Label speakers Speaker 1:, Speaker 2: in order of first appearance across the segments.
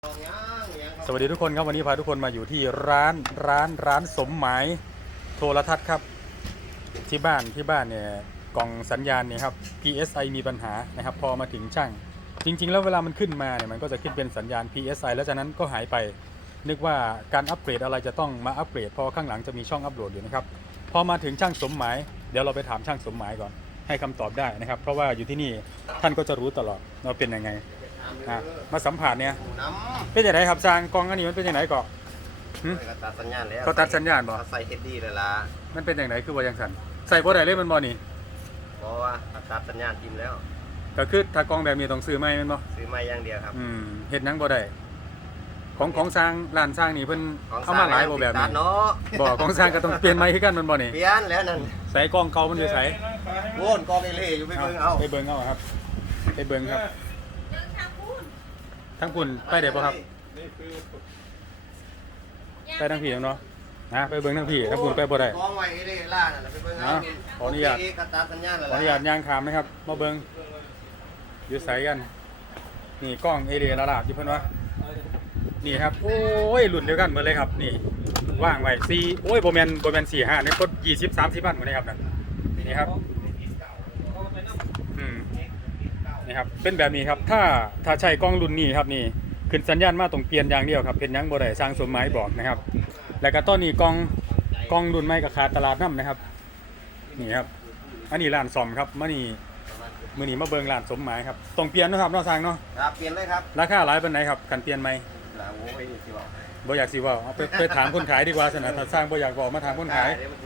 Speaker 1: สวัสดีทุกคนครับวันนี้พาทุกคนมาอยู่ที่ร้านสมหมายโทรทัศน์ครับที่บ้านเนี่ยกล่องสัญญาณเนี่ยครับ PSI มีปัญหานะครับพอมาถึงช่างจริงๆแล้วเวลามันขึ้นมาเนี่ยมันก็จะขึ้นเป็นสัญญาณ PSI แล้วจากนั้นก็หายไปนึกว่าการอัปเกรดอะไรจะต้องมาอัปเกรดพอข้างหลังจะมีช่องอัปโหลดอยู่นะครับพอมาถึงช่างสมหมายเดี๋ยวเราไปถามช่างสมหมายก่อนให้คำตอบได้นะครับเพราะว่าอยู่ที่นี่ท่านก็จะรู้ตลอดว่าเป็นยังไงมาสัมผัสเนี่ยเป็นยังไงครับจางกองอันนี้มันเป็นยังไงก่อน
Speaker 2: เขาตัดสัญญาณแล้ว
Speaker 1: เขาตัดสัญญาณบ่
Speaker 2: ใส่เฮดดี้เลยล่ะ
Speaker 1: มันเป็นอย่างไรคือว่ายังสันใส่บ่ได้เลยมันบ่นี่
Speaker 2: เพราะว่าตัดสัญญาณทิมแล้ว
Speaker 1: ก็คือถ้ากองแบบนี้ต้องซื้อใหม่แม่นบ่
Speaker 2: ซื้อใหม่อย่างเดียวครับ
Speaker 1: เฮ็ดหยังบ่ได้ของสร้างร้านสร้างนี่เพิ่นเอามาหลายบ่แบบนี้บ่ของสร้างก็ต้องเปลี่ยนใหม่คือกันมันบ่นี่
Speaker 2: เปลี่ยนแล้วนั่น
Speaker 1: ใส่กองเก่ามันอยู่ไส
Speaker 2: โว่นกองเอเล่อยู่ไปเบิ่งเอา
Speaker 1: ครับไปเบิ่งครับทั้งคุณไปได้บ่ครับไปทั้งพี่เนาะไปเบิ่งทั้งพี่ทั้งคุณไปบ่ได้
Speaker 2: กองไว้เอเล่ล่านั่นไปเบิ่งเอา
Speaker 1: ขออนุญาต
Speaker 2: ตัดสัญญาณ
Speaker 1: ขออนุญาตย่างขามนะครับมาเบิ่งอยู่ไสกันนี่กล้องเอเล่ละลาบอยู่เพิ่นว่านี่ครับโอ้ยรุ่นเดียวกันหมดเลยครับนี่ว่างไว้4โอ้ยบ่แม่น4 5นี่ก็20 30อันหมดเลยครับนั่นนี่ครับนี่ครับเป็นแบบนี้ครับถ้าใช้กล้องรุ่นนี้ครับนี่ขึ้นสัญญาณมาต้องเปลี่ยนอย่างเดียวครับเป็นยังบ่ได้สร้างสมหมายบอกนะครับแล้วก็ตอนนี้กล้องรุ่นใหม่ก็ขาดตลาดน้ำนะครับนี่ครับอันนี้ร้านซ่อมครับมื้อนี้มาเบิ่งร้านสมหมายครับต้องเปลี่ยนนะครับเนาะสร้างเนาะ
Speaker 2: ครับเปลี่ยนเลยครับ
Speaker 1: ราคาหลายปานไหนครับคันเปลี่ยนใหม่บ่อยากสิเว้าเอาไปถามคนขายดีกว่าซั่นน่ะถ้าสร้างบ่อยากบอกมาถามคนขาย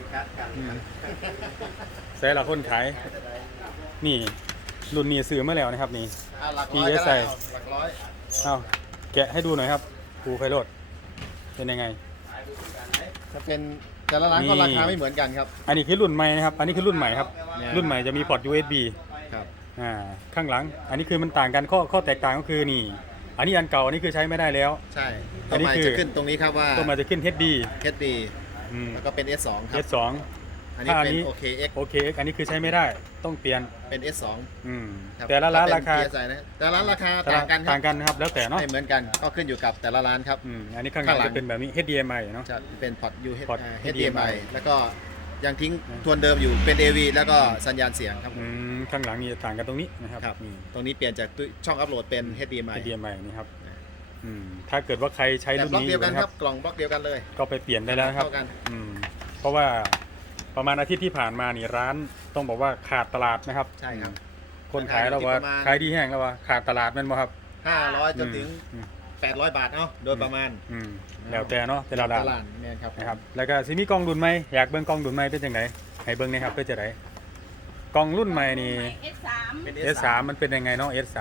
Speaker 1: ใส่ละคนขายนี่รุ่นนี้ซื้อมาแล้วนะครับนี่ PSI เอาแกะให้ดูหน่อยครับครูไพโรจน์เป็นยังไง
Speaker 3: จะเป็นแต่ละร้านก็ราคาไม่เหมือนกันครับ
Speaker 1: อันนี้คือรุ่นใหม่นะครับอันนี้คือรุ่นใหม่ครับรุ่นใหม่จะมีพอร์ต USB
Speaker 3: ครับ
Speaker 1: ข้างหลังอันนี้คือมันต่างกันข้อแตกต่างก็คือนี่อันนี้อันเก่าอันนี้คือใช้ไม่ได้แล้ว
Speaker 3: ใช่อันนี้คือจะขึ้นตรงนี้ครับว่า
Speaker 1: ตัวมาจะขึ้น HD
Speaker 3: แล้วก็เป็น S2 ครับ
Speaker 1: S2
Speaker 3: อันนี้เป็น OKX
Speaker 1: อันนี้คือใช้ไม่ได้ต้องเปลี่ยน
Speaker 3: เป็น S2
Speaker 1: แต่ละร้านราคา
Speaker 3: แต่ละร้านราคาต่าง
Speaker 1: กันครับแล้วแต่เนาะ
Speaker 3: ไม่เหมือนกันก็ขึ้นอยู่กับแต่ละร้านครับ
Speaker 1: อันนี้ข้างหลังจะเป็นแบบนี้ HDMI เนาะ
Speaker 3: จะเป็นพอร์ต HDMI แล้วก็ยังทิ้งทวนเดิมอยู่เป็น AV แล้วก็สัญญาณเสียงครับ
Speaker 1: ข้างหลังนี่ต่างกันตรงนี้นะครับ
Speaker 3: ตรงนี้เปลี่ยนจากช่องอัปโหลดเป็น HDMI
Speaker 1: นี่ครับถ้าเกิดว่าใครใช้รุ่นนี้อยู่นะครับ
Speaker 3: กล่องบล็อกเดียวกันเลย
Speaker 1: ก็ไปเปลี่ยนได้แล้วครับเพราะว่าประมาณอาทิตย์ที่ผ่านมานี่ร้านต้องบอกว่าขาดตลาดนะครับ
Speaker 3: ใช่ครับ
Speaker 1: คนขายแล้วว่าขายดีแห้งแล้วว่าขาดตลาดมันบ่ครับ
Speaker 3: 500จนถึง800 บาทเนาะโดยประมาณ
Speaker 1: แล้วแต่เนาะแต่ละร้าน
Speaker 3: เนี่ยครับ
Speaker 1: นะครับแล้วก็สิมีกล่องรุ่นใหม่อยากเบิ่งกล่องรุ่นใหม่เป็นจังไดให้เบิ่งนะครับเป็นจังไดกล่องรุ่นใหม่นี่ S3 มันเป็นยังไงเนาะ S3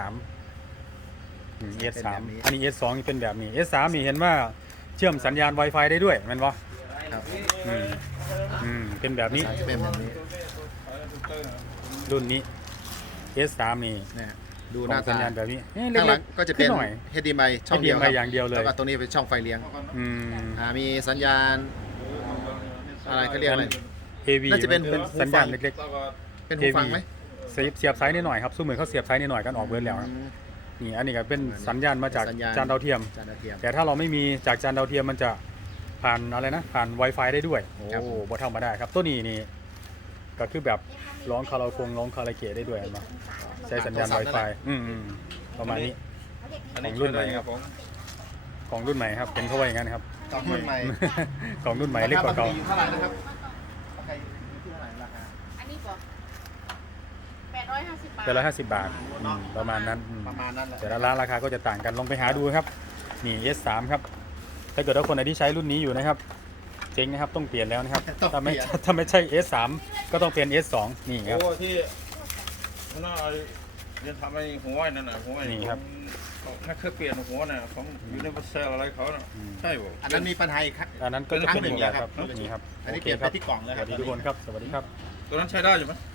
Speaker 1: S3 อันนี้ S2 นี่เป็นแบบนี้ S3 นี่เห็นว่าเชื่อมสัญญาณ Wi-Fi ได้ด้วยแม่นบ่
Speaker 3: ครับ
Speaker 1: เป็นแบบนี้รุ่นนี้ S3 นี่
Speaker 3: ดูหน้า
Speaker 1: สัญญาณแบบนี้
Speaker 3: ข้างหลังก็จะเป็น HDMI ช่องเดียว
Speaker 1: อย่างเดียวเลย
Speaker 3: แล้วก็ตรงนี้เป็นช่องไฟเลี้ยงมีสัญญาณอะไรเขาเรียกอะไร
Speaker 1: AV
Speaker 3: น่าจะเป็น
Speaker 1: สัญญาณเล็ก
Speaker 3: ๆเป็นหูฟังไหม
Speaker 1: เสียบไซส์นิดหน่อยครับสู้เหมือนเขาเสียบไซส์นิดหน่อยกันออกเบิร์ดแล้วนี่อันนี้ก็เป็นสัญญาณมาจากจานดาวเทียมแต่ถ้าเราไม่มีจากจานดาวเทียมมันจะผ่านอะไรนะผ่าน Wi-Fi ได้ด้วยโอ้บ่ธรรมดาครับตัวนี้นี่ก็คือแบบร้องคาราโอเกะร้องคาราโอเกะได้ด้วยมั้ยใช้สัญญาณ Wi-Fi ประมาณนี้ของรุ่นใหม่ครับของรุ่นใหม่ครับเป็นเขาว่าอย่างนั้นครับ
Speaker 3: ของรุ่นใหม่
Speaker 1: ของรุ่นใหม่เล็กกว่าเก่า
Speaker 3: เท่าไหร่นะครับ
Speaker 4: อันนี้ก็850 บาท
Speaker 1: ประมาณนั้นแต่ละร้านราคาก็จะต่างกันลองไปหาดูครับนี่ S3 ครับถ้าเกิดว่าคนไหนที่ใช้รุ่นนี้อยู่นะครับเจ๊งนะครับต้องเปลี่ยนแล้วนะครับถ้าไม่ใช่ S3 ก็ต้องเปลี่ยน S2 นี่ครับ
Speaker 5: โอ้ที่น่าเรียนทำไอ้หัวนั่นน่ะหัว
Speaker 1: นี่ครับ
Speaker 5: ถ้าเคยเปลี่ยนหัวน่ะของยูนิเวอร์แซลอะไรเขาน่ะใช่ป่ะ
Speaker 3: อันนั้นมีปัญหาอีกครับ
Speaker 1: อันนั้นก็จะเป็นอย่างนี้ครับ
Speaker 3: อันนี้เปลี่ยนไปที่กล่องแล้ว
Speaker 1: สวัสดีทุกคนครับสวัสดีครับ
Speaker 5: ตัวนั้นใช้ได้อยู่ไหม